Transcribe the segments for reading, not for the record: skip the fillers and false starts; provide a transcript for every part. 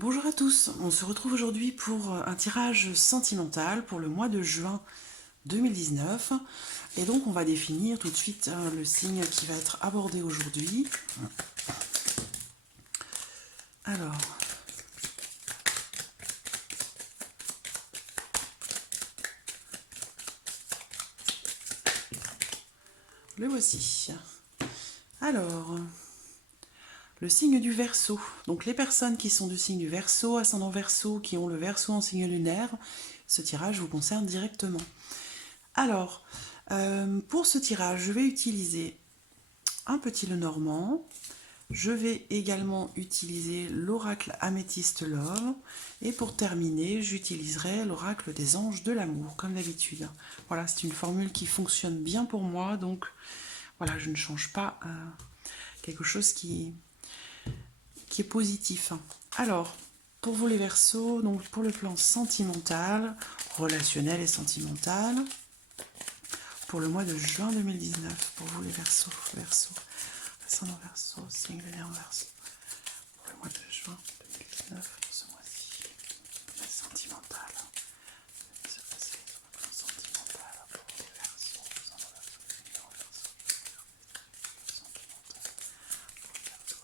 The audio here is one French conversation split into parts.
Bonjour à tous, on se retrouve aujourd'hui pour un tirage sentimental pour le mois de juin 2019. Et donc on va définir tout de suite le signe qui va être abordé aujourd'hui. Alors, le voici. Alors, le signe du Verseau. Donc les personnes qui sont du signe du Verseau, ascendant Verseau, qui ont le Verseau en signe lunaire, ce tirage vous concerne directement. Alors, pour ce tirage, je vais utiliser un petit Lenormand. Je vais également utiliser l'oracle Améthyste Love. Et pour terminer, j'utiliserai l'oracle des anges de l'amour, comme d'habitude. Voilà, c'est une formule qui fonctionne bien pour moi. Donc, voilà, je ne change pas quelque chose qui est positif. Alors, pour vous les Verseaux, donc pour le plan sentimental, relationnel et sentimental, pour le mois de juin 2019, pour vous les Verseaux, ascendant Verseau, signe lunaire Verseau, pour le mois de juin 2019, ce mois-ci, sentimental. Se passer sur le plan sentimental pour les Verseaux, ascendant Verseau, signe lunaire Verseau, sentimental, pour les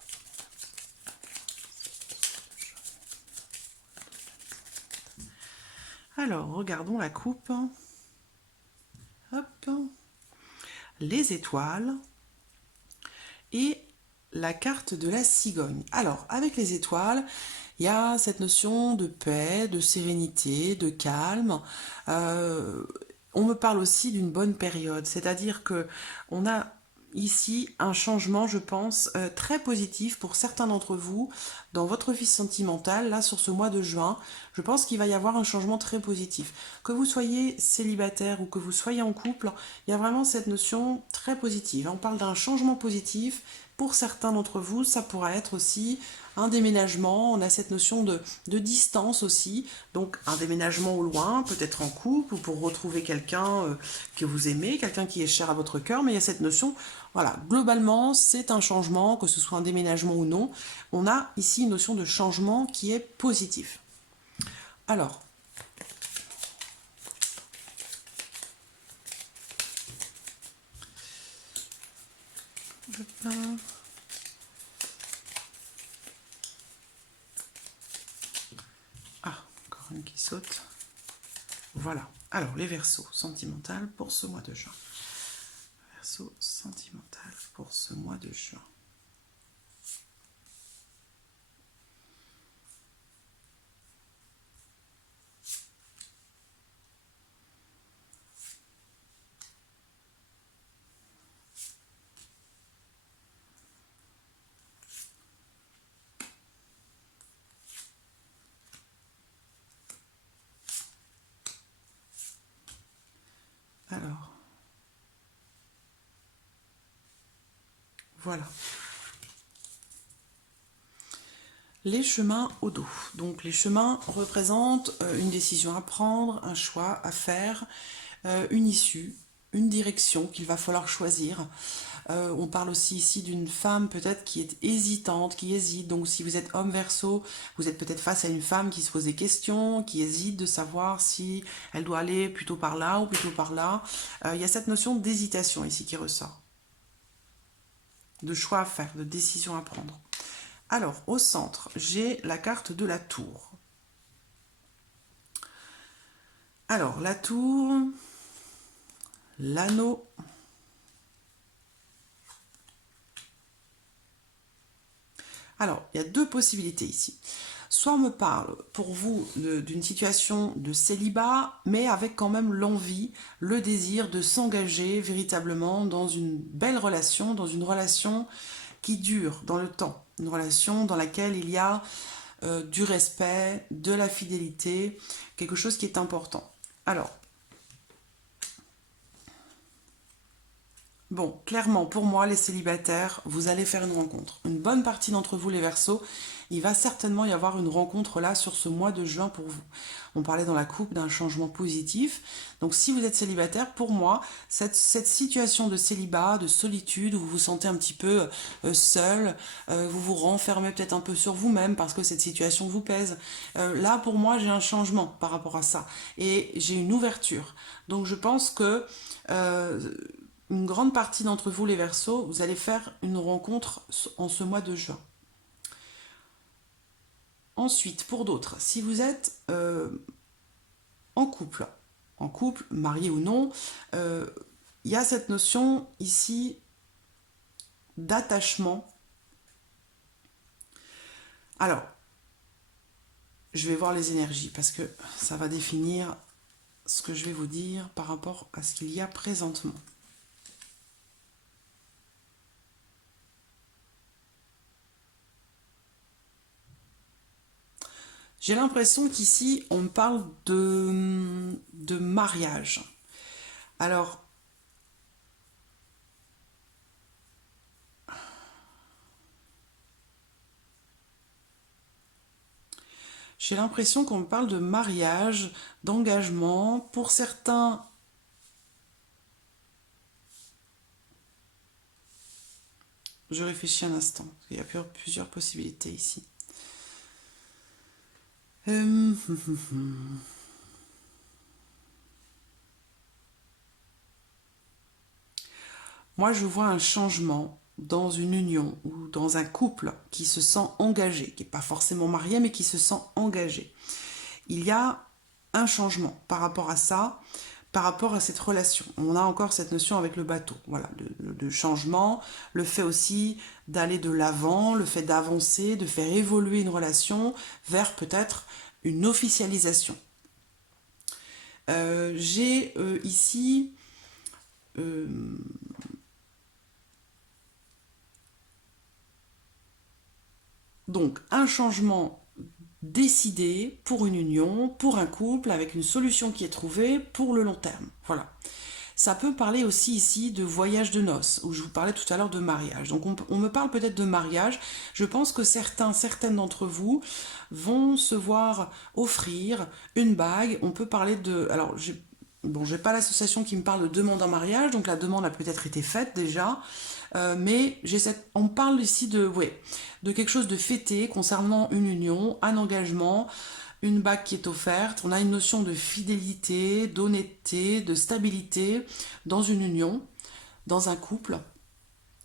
Verseaux, alors, regardons la coupe. Hop. Les étoiles et la carte de la cigogne. Alors, avec les étoiles, il y a cette notion de paix, de sérénité, de calme. On me parle aussi d'une bonne période, c'est-à-dire que on a ici un changement, je pense, très positif pour certains d'entre vous dans votre vie sentimentale, là sur ce mois de juin. Je pense qu'il va y avoir un changement très positif. Que vous soyez célibataire ou que vous soyez en couple, il y a vraiment cette notion très positive. On parle d'un changement positif. Pour certains d'entre vous, ça pourra être aussi un déménagement. On a cette notion de distance aussi. Donc un déménagement au loin, peut-être en couple ou pour retrouver quelqu'un que vous aimez, quelqu'un qui est cher à votre cœur. Mais il y a cette notion, voilà, globalement, c'est un changement, que ce soit un déménagement ou non. On a ici une notion de changement qui est positif. Alors, ah, encore une qui saute. Voilà. Alors, les Verseaux sentimentales pour ce mois de juin. Verseau sentimental pour ce mois de juin. Alors, voilà. Les chemins au dos. Donc les chemins représentent une décision à prendre, un choix à faire, une issue, une direction qu'il va falloir choisir. On parle aussi ici d'une femme peut-être qui est hésitante, qui hésite. Donc si vous êtes homme Verseau, vous êtes peut-être face à une femme qui se pose des questions, qui hésite de savoir si elle doit aller plutôt par là ou plutôt par là. Il y a cette notion d'hésitation ici qui ressort. De choix à faire, de décision à prendre. Alors, au centre, j'ai la carte de la tour. Alors, la tour, l'anneau, alors, il y a deux possibilités ici. Soit on me parle pour vous d'une situation de célibat, mais avec quand même l'envie, le désir de s'engager véritablement dans une belle relation, dans une relation qui dure dans le temps, une relation dans laquelle il y a du respect, de la fidélité, quelque chose qui est important. Alors, Bon, clairement, pour moi, les célibataires, vous allez faire une rencontre. Une bonne partie d'entre vous, les Verseaux, il va certainement y avoir une rencontre là sur ce mois de juin pour vous. On parlait dans la coupe d'un changement positif. Donc si vous êtes célibataire, pour moi, cette situation de célibat, de solitude, où vous vous sentez un petit peu seul, vous vous renfermez peut-être un peu sur vous-même parce que cette situation vous pèse. Là, pour moi, j'ai un changement par rapport à ça. Et j'ai une ouverture. Donc je pense que une grande partie d'entre vous, les Verseaux, vous allez faire une rencontre en ce mois de juin. Ensuite, pour d'autres, si vous êtes en couple, marié ou non, il y a cette notion ici d'attachement. Alors, je vais voir les énergies parce que ça va définir ce que je vais vous dire par rapport à ce qu'il y a présentement. J'ai l'impression qu'ici, on me parle de mariage. Alors, j'ai l'impression qu'on me parle de mariage, d'engagement. Pour certains, je réfléchis un instant. Il y a plusieurs possibilités ici. Moi, je vois un changement dans une union ou dans un couple qui se sent engagé, qui n'est pas forcément marié, mais qui se sent engagé. Il y a un changement par rapport à ça, par rapport à cette relation. On a encore cette notion avec le bateau, voilà, de changement, le fait aussi d'aller de l'avant, le fait d'avancer, de faire évoluer une relation vers peut-être une officialisation. J'ai ici donc un changement décidé pour une union, pour un couple, avec une solution qui est trouvée pour le long terme. Voilà. Ça peut parler aussi ici de voyage de noces, où je vous parlais tout à l'heure de mariage. Donc on me parle peut-être de mariage. Je pense que certaines d'entre vous vont se voir offrir une bague. On peut parler de... Alors, j'ai pas l'association qui me parle de demande en mariage, donc la demande a peut-être été faite déjà. Mais on parle ici de quelque chose de fêté concernant une union, un engagement, une bague qui est offerte. On a une notion de fidélité, d'honnêteté, de stabilité dans une union, dans un couple.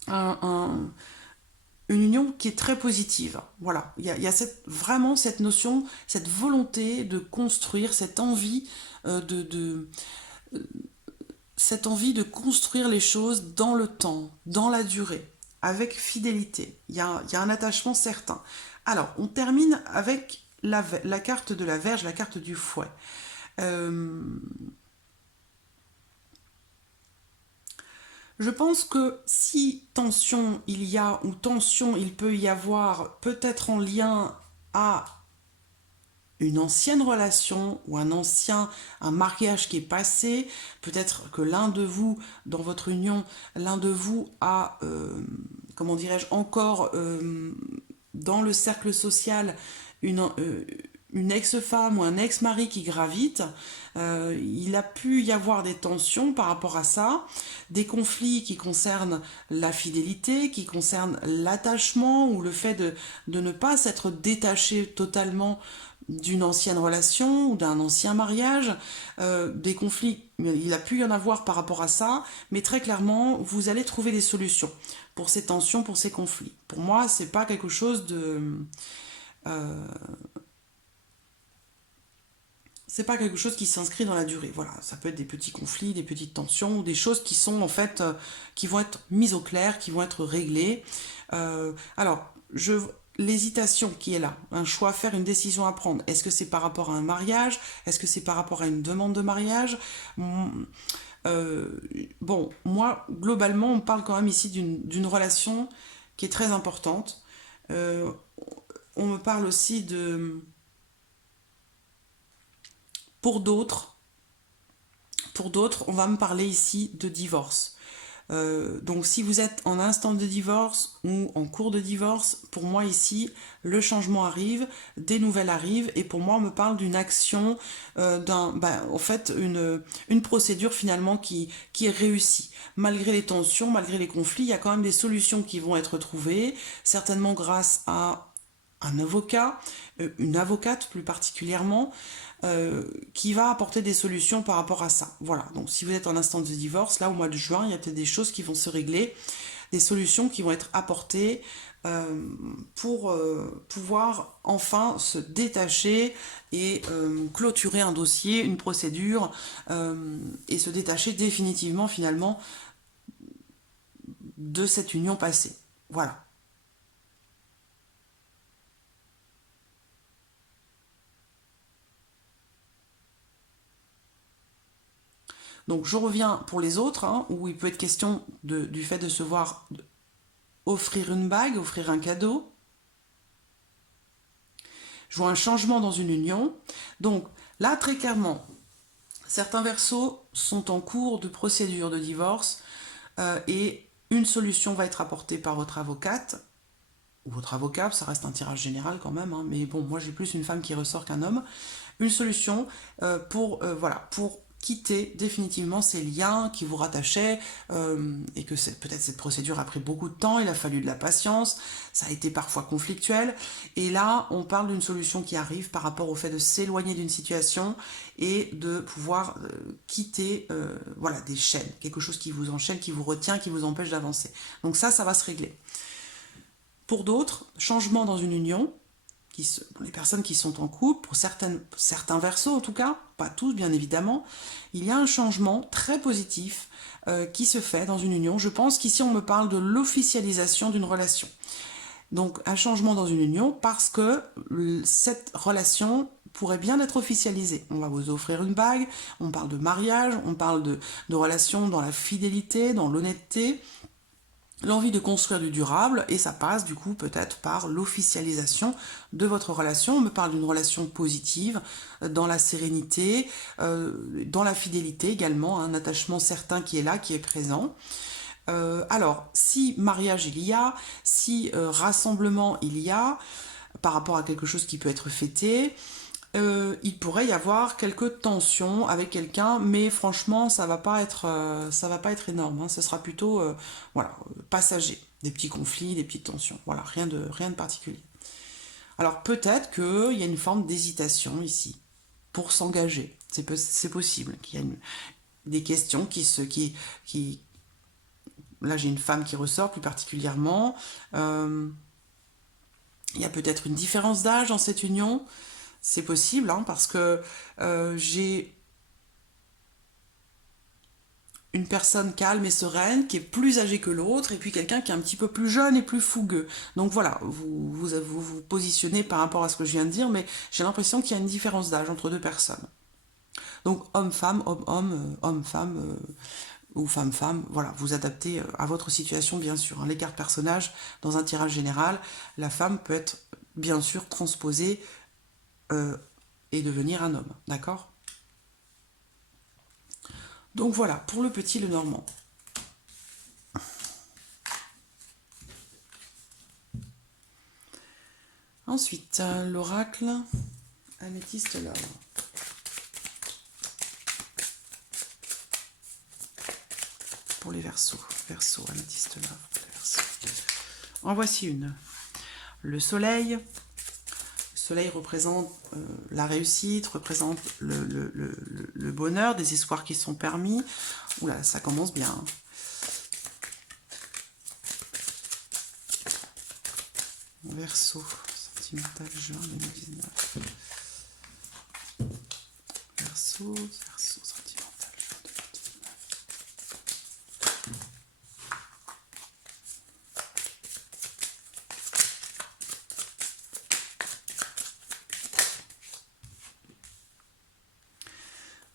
Un, un, une union qui est très positive. Voilà, il y a vraiment cette notion, cette volonté de construire, cette envie de construire les choses dans le temps, dans la durée, avec fidélité. Il y a un attachement certain. Alors, on termine avec la carte de la Vierge, la carte du fouet. Euh, je pense que si tension il y a, ou tension il peut y avoir, peut-être en lien à une ancienne relation ou un mariage qui est passé, peut-être que l'un de vous, dans votre union, l'un de vous a, comment dirais-je, encore dans le cercle social une ex-femme ou un ex-mari qui gravite, il a pu y avoir des tensions par rapport à ça, des conflits qui concernent la fidélité, qui concernent l'attachement ou le fait de ne pas s'être détaché totalement d'une ancienne relation ou d'un ancien mariage, des conflits, il a pu y en avoir par rapport à ça, mais très clairement, vous allez trouver des solutions pour ces tensions, pour ces conflits. Pour moi, c'est pas quelque chose de... c'est pas quelque chose qui s'inscrit dans la durée. Voilà, ça peut être des petits conflits, des petites tensions, ou des choses qui sont en fait, qui vont être mises au clair, qui vont être réglées. Alors, l'hésitation qui est là, un choix à faire, une décision à prendre. Est-ce que c'est par rapport à un mariage? Est-ce que c'est par rapport à une demande de mariage? Bon, moi, globalement, on parle quand même ici d'une relation qui est très importante. Euh, on me parle aussi de... Pour d'autres, on va me parler ici de divorce. Donc si vous êtes en instance de divorce ou en cours de divorce, pour moi ici, le changement arrive, des nouvelles arrivent, et pour moi on me parle d'une action, en fait une procédure finalement qui est réussie. Malgré les tensions, malgré les conflits, il y a quand même des solutions qui vont être trouvées, certainement grâce à un avocat, une avocate plus particulièrement, qui va apporter des solutions par rapport à ça. Voilà, donc si vous êtes en instance de divorce, là au mois de juin, il y a peut-être des choses qui vont se régler, des solutions qui vont être apportées pour pouvoir enfin se détacher et clôturer un dossier, une procédure, et se détacher définitivement finalement de cette union passée. Voilà. Donc je reviens pour les autres, hein, où il peut être question du fait de se voir offrir une bague, offrir un cadeau. Je vois un changement dans une union. Donc là, très clairement, certains versos sont en cours de procédure de divorce, et une solution va être apportée par votre avocate ou votre avocat, ça reste un tirage général quand même, hein, mais bon, moi j'ai plus une femme qui ressort qu'un homme. Une solution pour quitter définitivement ces liens qui vous rattachaient, et que peut-être cette procédure a pris beaucoup de temps, il a fallu de la patience, ça a été parfois conflictuel, et là on parle d'une solution qui arrive par rapport au fait de s'éloigner d'une situation et de pouvoir quitter des chaînes, quelque chose qui vous enchaîne, qui vous retient, qui vous empêche d'avancer. Donc ça va se régler. Pour d'autres, changement dans une union, les personnes qui sont en couple, pour certains versos en tout cas, pas tous bien évidemment, il y a un changement très positif qui se fait dans une union. Je pense qu'ici on me parle de l'officialisation d'une relation. Donc un changement dans une union parce que cette relation pourrait bien être officialisée. On va vous offrir une bague, on parle de mariage, on parle de relation dans la fidélité, dans l'honnêteté, l'envie de construire du durable, et ça passe du coup peut-être par l'officialisation de votre relation. On me parle d'une relation positive, dans la sérénité, dans la fidélité également, un attachement certain qui est là, qui est présent. Alors, si mariage il y a, si rassemblement il y a, par rapport à quelque chose qui peut être fêté, il pourrait y avoir quelques tensions avec quelqu'un, mais franchement ça va pas être énorme, hein. Ce sera plutôt passager, des petits conflits, des petites tensions, voilà, rien de particulier. Alors peut-être qu'il y a une forme d'hésitation ici pour s'engager, c'est possible qu'il y ait des questions qui là j'ai une femme qui ressort plus particulièrement. Il y a peut-être une différence d'âge dans cette union. C'est possible, hein, parce que j'ai une personne calme et sereine qui est plus âgée que l'autre, et puis quelqu'un qui est un petit peu plus jeune et plus fougueux. Donc voilà, vous positionnez par rapport à ce que je viens de dire, mais j'ai l'impression qu'il y a une différence d'âge entre deux personnes. Donc homme-femme, homme-homme, homme-femme, ou femme-femme, voilà, vous adaptez à votre situation bien sûr, hein. Les cartes personnages, dans un tirage général, la femme peut être bien sûr transposée et devenir un homme, d'accord? Donc voilà, pour le petit, le normand. Ensuite, l'oracle améthyste l'or. Pour les versos, améthyste l'or pour les versos. En voici une. Le soleil. Le soleil représente la réussite, représente le bonheur, des espoirs qui sont permis. Oula, ça commence bien. Verseau, sentimental, juin 2019. Verseau, sentimental, juin 2019.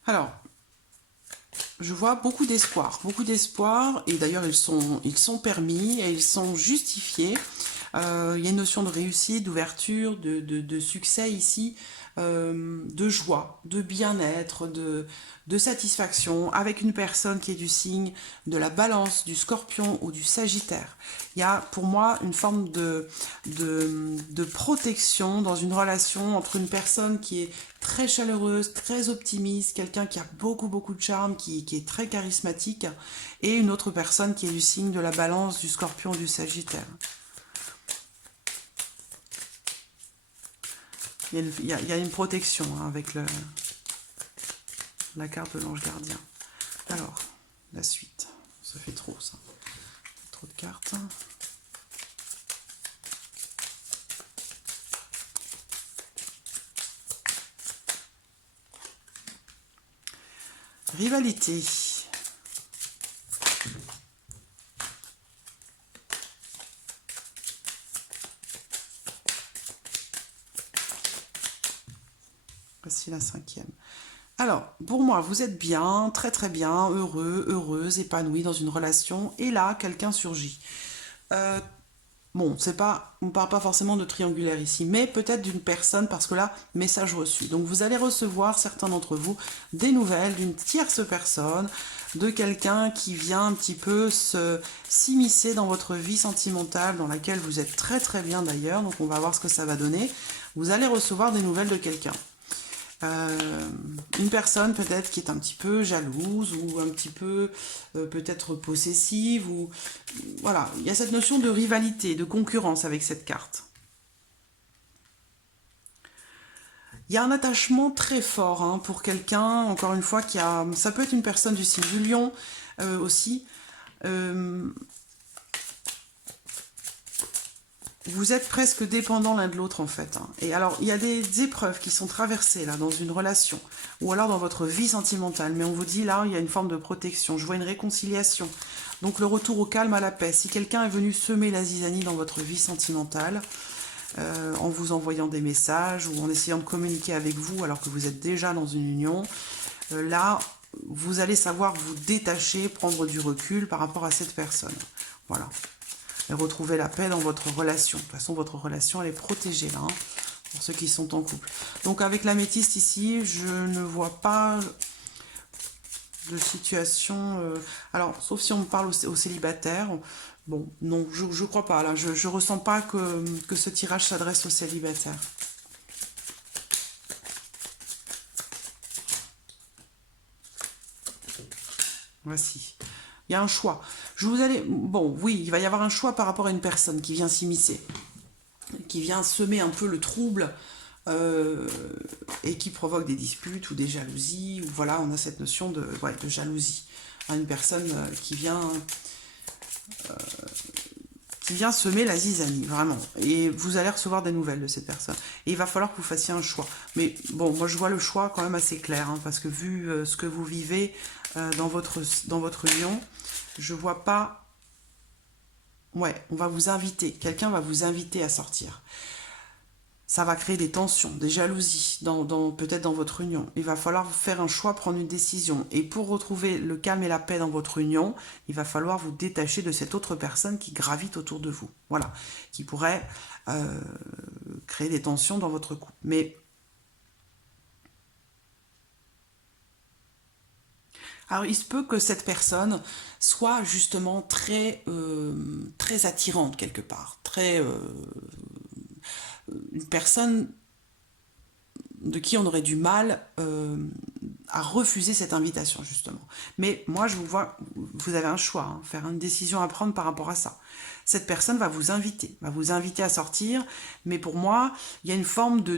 Alors, je vois beaucoup d'espoir, et d'ailleurs ils sont permis et ils sont justifiés. Il y a une notion de réussite, d'ouverture, de succès ici, de joie, de bien-être, de satisfaction avec une personne qui est du signe de la Balance, du Scorpion ou du Sagittaire. Il y a pour moi une forme de protection dans une relation entre une personne qui est très chaleureuse, très optimiste, quelqu'un qui a beaucoup de charme, qui est très charismatique, et une autre personne qui est du signe de la Balance, du Scorpion ou du Sagittaire. Il y a une protection hein, avec la carte de l'ange gardien. Alors, la suite. Ça fait trop, ça. Trop de cartes. Rivalité. Voici la 5e. Alors, pour moi, vous êtes bien, très bien, heureux, heureuse, épanoui dans une relation, et là, quelqu'un surgit. Bon, c'est pas, on parle pas forcément de triangulaire ici, mais peut-être d'une personne, parce que là, message reçu. Donc vous allez recevoir, certains d'entre vous, des nouvelles d'une tierce personne, de quelqu'un qui vient un petit peu s'immiscer dans votre vie sentimentale, dans laquelle vous êtes très bien d'ailleurs, donc on va voir ce que ça va donner. Vous allez recevoir des nouvelles de quelqu'un. Une personne peut-être qui est un petit peu jalouse ou un petit peu peut-être possessive ou voilà, il y a cette notion de rivalité, de concurrence avec cette carte. Il y a un attachement très fort hein, pour quelqu'un, encore une fois, ça peut être une personne du signe du lion aussi. Vous êtes presque dépendants l'un de l'autre en fait. Hein. Et alors, il y a des épreuves qui sont traversées là dans une relation ou alors dans votre vie sentimentale. Mais on vous dit là, il y a une forme de protection. Je vois une réconciliation. Donc le retour au calme, à la paix. Si quelqu'un est venu semer la zizanie dans votre vie sentimentale, en vous envoyant des messages ou en essayant de communiquer avec vous alors que vous êtes déjà dans une union, là, vous allez savoir vous détacher, prendre du recul par rapport à cette personne. Voilà. Et retrouver la paix dans votre relation. De toute façon, votre relation, elle est protégée, là, hein, pour ceux qui sont en couple. Donc, avec l'améthyste ici, je ne vois pas de situation... alors, sauf si on me parle aux célibataires. Bon, non, je crois pas, là. Je ressens pas que ce tirage s'adresse aux célibataires. Voici. Il y a un choix. Bon, oui, il va y avoir un choix par rapport à une personne qui vient s'immiscer, qui vient semer un peu le trouble et qui provoque des disputes ou des jalousies. Ou voilà, on a cette notion de jalousie. Une personne qui vient semer la zizanie, vraiment. Et vous allez recevoir des nouvelles de cette personne. Et il va falloir que vous fassiez un choix. Mais bon, moi je vois le choix quand même assez clair, hein, parce que vu ce que vous vivez dans votre union, je vois pas... Ouais, on va vous inviter. Quelqu'un va vous inviter à sortir. Ça va créer des tensions, des jalousies, peut-être dans votre union. Il va falloir faire un choix, prendre une décision. Et pour retrouver le calme et la paix dans votre union, il va falloir vous détacher de cette autre personne qui gravite autour de vous. Voilà, qui pourrait créer des tensions dans votre couple. Mais alors, il se peut que cette personne soit justement très attirante quelque part, une personne de qui on aurait du mal à refuser cette invitation, justement. Mais moi, je vous vois, vous avez un choix, hein, faire une décision à prendre par rapport à ça. Cette personne va vous inviter à sortir, mais pour moi, il y a une forme de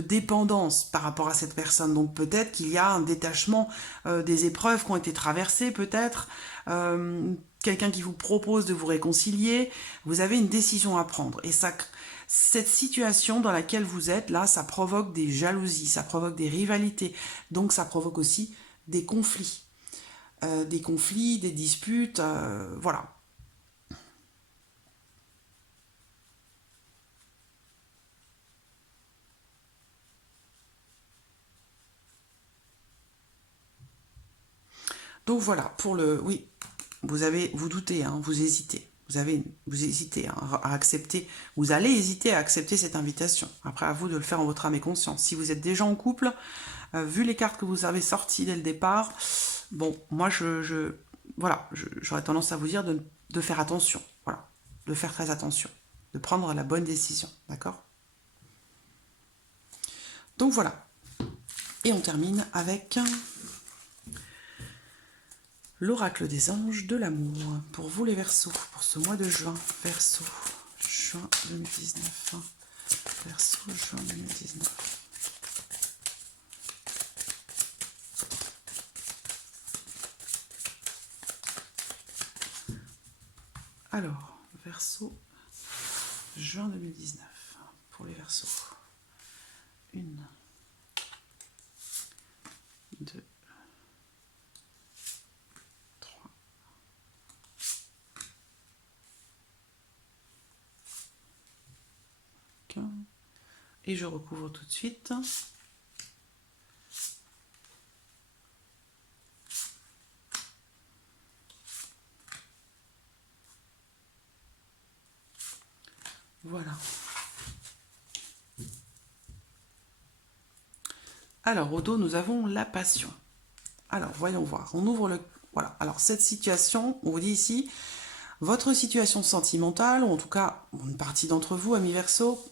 dépendance par rapport à cette personne. Donc peut-être qu'il y a un détachement des épreuves qui ont été traversées, peut-être. Quelqu'un qui vous propose de vous réconcilier, vous avez une décision à prendre. Et ça... Cette situation dans laquelle vous êtes, là, ça provoque des jalousies, ça provoque des rivalités. Donc, ça provoque aussi des conflits. Des disputes, voilà. Donc, voilà, pour le... Oui, vous doutez, hein, vous hésitez. vous hésitez hein, à accepter, vous allez hésiter à accepter cette invitation. Après, à vous de le faire en votre âme et conscience. Si vous êtes déjà en couple, vu les cartes que vous avez sorties dès le départ, bon, moi, voilà, j'aurais tendance à vous dire de faire attention, voilà, de faire très attention, de prendre la bonne décision, d'accord? Donc voilà. Et on termine avec l'oracle des anges de l'amour. Pour vous les Verseaux, pour ce mois de juin. Verseau, juin 2019. Verseau, juin 2019. Alors, Verseau, juin 2019. Pour les Verseaux. 1, 2, 3. Et je recouvre tout de suite. Voilà. Alors, au dos, nous avons la passion. Alors, voyons voir. On ouvre le... Voilà. Alors, cette situation, on vous dit ici, votre situation sentimentale, ou en tout cas, une partie d'entre vous, amis Verseau,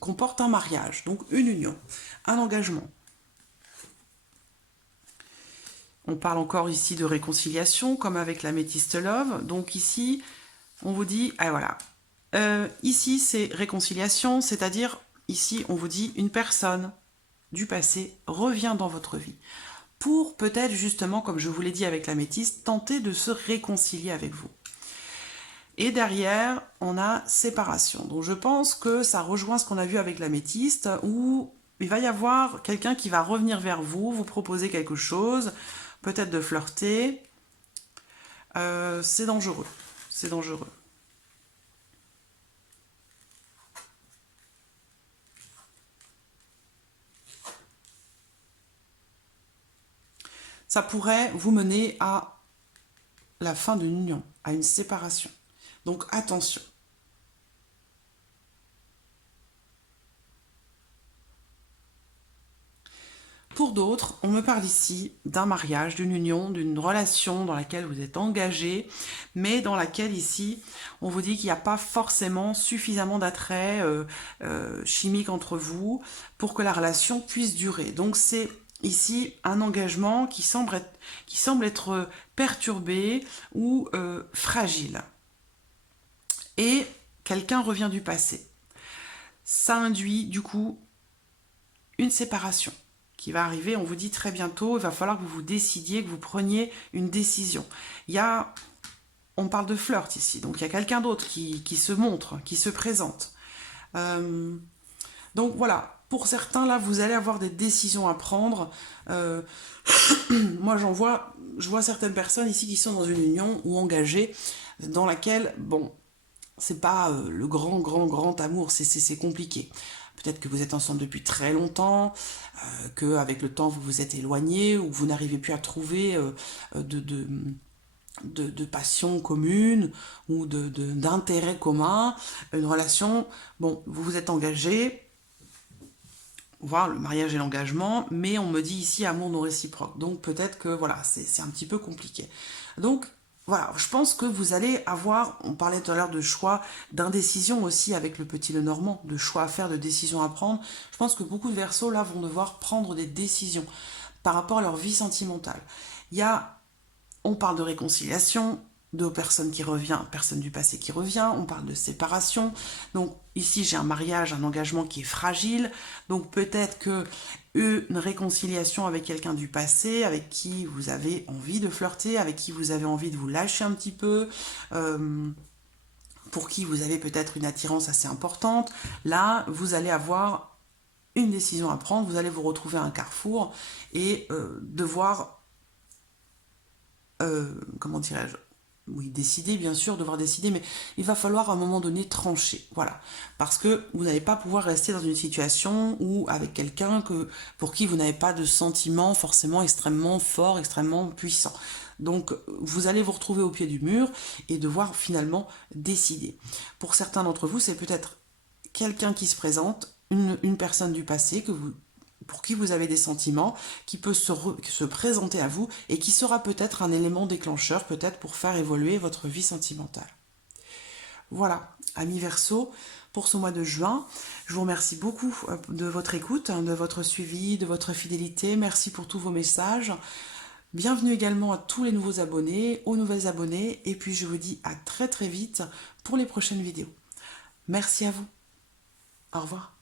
comporte un mariage, donc une union, un engagement. On parle encore ici de réconciliation, comme avec la Métiste Love. Donc ici, on vous dit, ah voilà, ici c'est réconciliation, c'est-à-dire, ici on vous dit, une personne du passé revient dans votre vie. Pour peut-être justement, comme je vous l'ai dit avec la Métiste, tenter de se réconcilier avec vous. Et derrière, on a séparation. Donc je pense que ça rejoint ce qu'on a vu avec la Métiste, où il va y avoir quelqu'un qui va revenir vers vous, vous proposer quelque chose, peut-être de flirter. C'est dangereux. C'est dangereux. Ça pourrait vous mener à la fin d'une union, à une séparation. Donc attention. Pour d'autres, on me parle ici d'un mariage, d'une union, d'une relation dans laquelle vous êtes engagé, mais dans laquelle ici, on vous dit qu'il n'y a pas forcément suffisamment d'attrait chimique entre vous pour que la relation puisse durer. Donc c'est ici un engagement qui semble être perturbé ou fragile. Et quelqu'un revient du passé. Ça induit du coup une séparation qui va arriver, on vous dit très bientôt, il va falloir que vous vous décidiez, que vous preniez une décision. On parle de flirt ici, donc il y a quelqu'un d'autre qui se montre, qui se présente. Donc voilà, pour certains, là, vous allez avoir des décisions à prendre. Moi, je vois certaines personnes ici qui sont dans une union ou engagées, dans laquelle, bon, c'est pas le grand amour, c'est compliqué. Peut-être que vous êtes ensemble depuis très longtemps, qu'avec le temps vous vous êtes éloigné, ou vous n'arrivez plus à trouver de passion commune ou d'intérêt commun, une relation, bon, vous vous êtes engagé, voir le mariage et l'engagement, mais on me dit ici amour non réciproque. Donc peut-être que voilà, c'est un petit peu compliqué. Donc voilà, je pense que vous allez avoir, on parlait tout à l'heure de choix, d'indécision aussi avec le petit Lenormand, de choix à faire, de décisions à prendre. Je pense que beaucoup de Verseaux là vont devoir prendre des décisions par rapport à leur vie sentimentale. On parle de réconciliation, de personnes qui reviennent, personne du passé qui revient, on parle de séparation. Donc ici j'ai un mariage, un engagement qui est fragile, donc peut-être que une réconciliation avec quelqu'un du passé, avec qui vous avez envie de flirter, avec qui vous avez envie de vous lâcher un petit peu, pour qui vous avez peut-être une attirance assez importante. Là, vous allez avoir une décision à prendre, vous allez vous retrouver à un carrefour et devoir, comment dirais-je, oui, décider, bien sûr, devoir décider, mais il va falloir à un moment donné trancher, voilà. Parce que vous n'allez pas pouvoir rester dans une situation où, avec quelqu'un pour qui vous n'avez pas de sentiments forcément extrêmement forts, extrêmement puissants. Donc, vous allez vous retrouver au pied du mur et devoir finalement décider. Pour certains d'entre vous, c'est peut-être quelqu'un qui se présente, une personne du passé pour qui vous avez des sentiments, qui peut se présenter à vous et qui sera peut-être un élément déclencheur, peut-être pour faire évoluer votre vie sentimentale. Voilà, amis Verseau, pour ce mois de juin, je vous remercie beaucoup de votre écoute, de votre suivi, de votre fidélité. Merci pour tous vos messages. Bienvenue également à tous les nouveaux abonnés, aux nouvelles abonnées, et puis je vous dis à très très vite pour les prochaines vidéos. Merci à vous. Au revoir.